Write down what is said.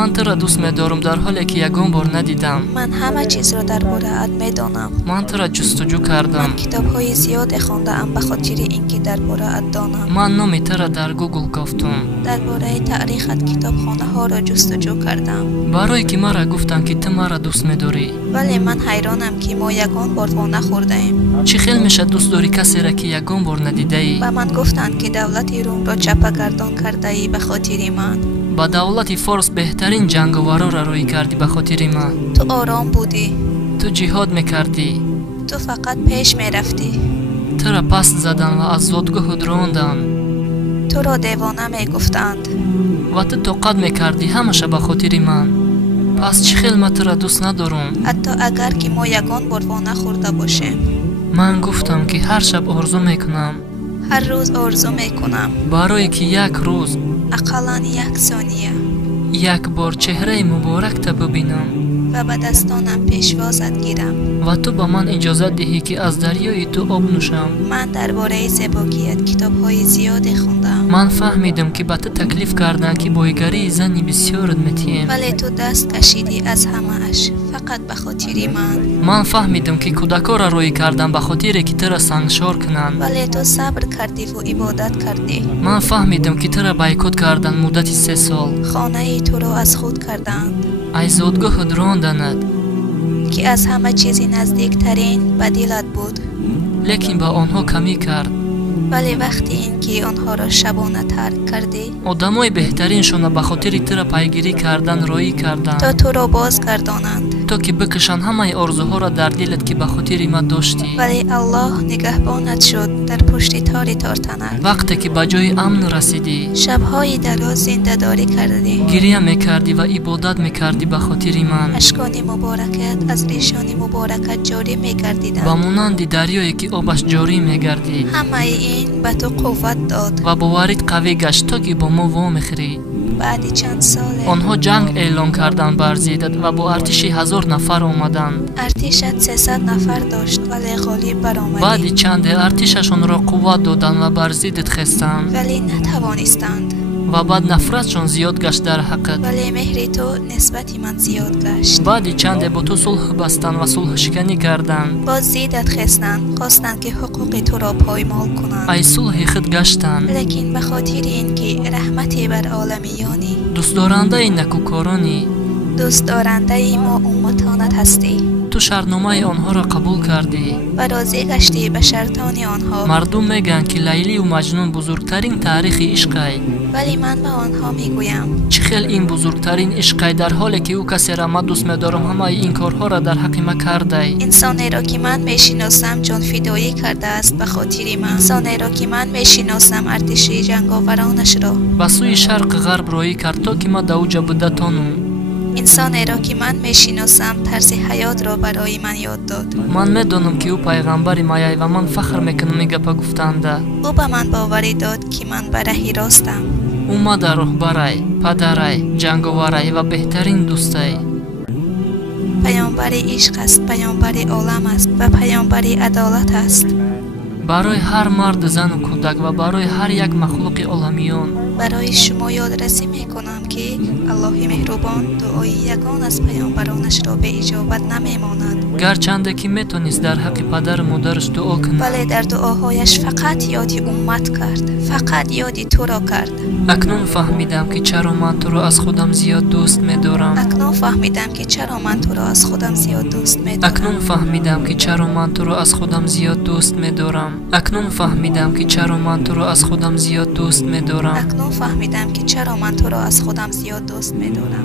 من تو را دوست می‌دارم در حالی که یگان بار ندیدم. من همه چیز را درباره‌ات می‌دانم. من تو را جستجو کردم. من کتاب‌های زیاد خوانده‌ام به خاطر اینکه درباره‌ات دانم. من نام تو را در گوگل گفتم. درباره تاریخت کتابخانه‌ها را جستجو کردم. برای که مرا گفتند که تو مرا دوست می‌داری. ولی من حیرانم که ما یگان بار وا نخورده‌ایم. چی خیلی میشه دوست داری کسی را که یگان بار ندیده‌ای؟ و من گفتند که دولت روم را چپاگردان کرده‌ای به خاطر من. با دولت فارس بهترین جنگاورا را روی کردی به خاطر من. تو آرام بودی. تو جهاد میکردی. تو فقط پیش میرفتی. تو را پس زدن و از زادگاه دراندن. تو را دیوانه میگفتند. و تو توقد میکردی همشه به خاطر من. پس چی خیلی من تو را دوست ندارم. حتی اگر که ما یگان بار وا نخورده باشیم. من گفتم که هر شب آرزو میکنم. هر روز آرزو میکنم. برای که یک روز اقلاً یک ثانیه یک بار چهره مبارک تا ببینم و به دستانم پیشوازت گیرم و تو به من اجازه دهی که از دریای تو آب نوشم. من درباره زیباگیت کتاب‌های زیادی خوندم. من فهمیدم که به تو تکلیف کردن که بایگری زنی بسیارت میتیم. ولی تو دست کشیدی از همه‌اش فقط به خاطر من فهمیدم که کودکا را روی کردن به خاطر که تو را سنگشار کنن. ولی تو صبر کردی و عبادت کردی. من فهمیدم که تو را بایکوت کردن مدت 3 سال. خانه تو را از خود کردند. ای زادگاه دراندند که از همه چیزی نزدیکترین به دلت بود. لیکن با آنها کمی کرد. ولی وقتی اینکه آنها را شبانه ترک کردی، آدمای بهترینشون به خاطر تو را پیگیری کردن روی کردن تا تو را بازگردانند، تا که بکشن همه آرزوها را در دلت که به خاطر ما داشتی. ولی الله نگهبانت شد در پشت تار تارتنک. وقتی که به جای امن رسیدی، شبهای دراز زنده داری کردی، گریه میکردی و عبادت میکردی به خاطر من. اشکان مبارکت از ریشان مبارکت جاری میگردیدند و مانند دریایی که آبش جاری میگردی. همه این به تو قوت داد و باورت قوی گشت تا که با ما وامیخری. بعد چند سال آنها جنگ اعلان کردند بر ضدت و با ارتش 1000 نفر آمدند. ارتشت 300 نفر داشت ولی غالب برآمدی. بعد چند ارتششان را قوت دادند و بر ضدت خستند ولی نتوانستند. و بعد نفرتشان زیاد گشت در حقت. ولی مهر تو نسبت من زیاد گشت. بعد چند با تو صلح بستند و صلح شکنی کردند. باز زیدت خستند، خواستند که حقوق تو را پایمال کنند. ای صلح خود گشتند. لیکن به خاطر اینکه رحمتی بر عالمیانی، دوست دارنده نکوکارانی، دوست دارنده ما امتانت هستی، تو شرطنامه آنها را قبول کردی و راضی گشتی به شرطان آنها. مردم میگن که لیلی و مجنون بزرگترین تاریخ عشق است. ولی من به آنها میگویم چه خیلی این بزرگترین عشق است، در حالی که او کسی را من دوست می‌دارم همه این کارها را در حق ما کرده. انسانی را که من میشناسم جان فدایی کرده است به خاطر من. انسانی را که من میشناسم ارتش جنگاورانش را به سوی شرق غرب روی کرد تا که ما دوجه بودتانم. انسانی را که من میشناسم طرز حیات را برای من یاد داد. من میدانم که او پیغمبر مایه و من فخر میکنم این گپ گفتنده. او به من باوری داد که من به راه راستم. او مادر رهبرای، پدرای، جنگاورای و بهترین دوستای. پیامبر عشق است، پیامبر عالم است و پیامبر عدالت است. برای هر مرد، زن و کودک و برای هر یک مخلوق عالمیان. برای شما یادرسی میکنم که الله مهربان دعای یگان از پیامبرانش را به اجابت نمیماند. گرچند که میتونست در حق پدر و مادرش دعا کنه، ولی در دعاهایش فقط یاد امت کرد، فقط یاد تو را کرد. اکنون فهمیدم که چرا من تو را از خودم زیاد دوست می‌دارم. اکنون فهمیدم که چرا من تو را از خودم زیاد دوست می‌دارم. اکنون فهمیدم که چرا من تو را از خودم زیاد دوست می‌دارم. اکنون فهمیدم که چرا من تو را از خودم زیاد دوست می‌دارم. اکنون فهمیدم که چرا من تو را از خودم زیاد دوست می‌دارم.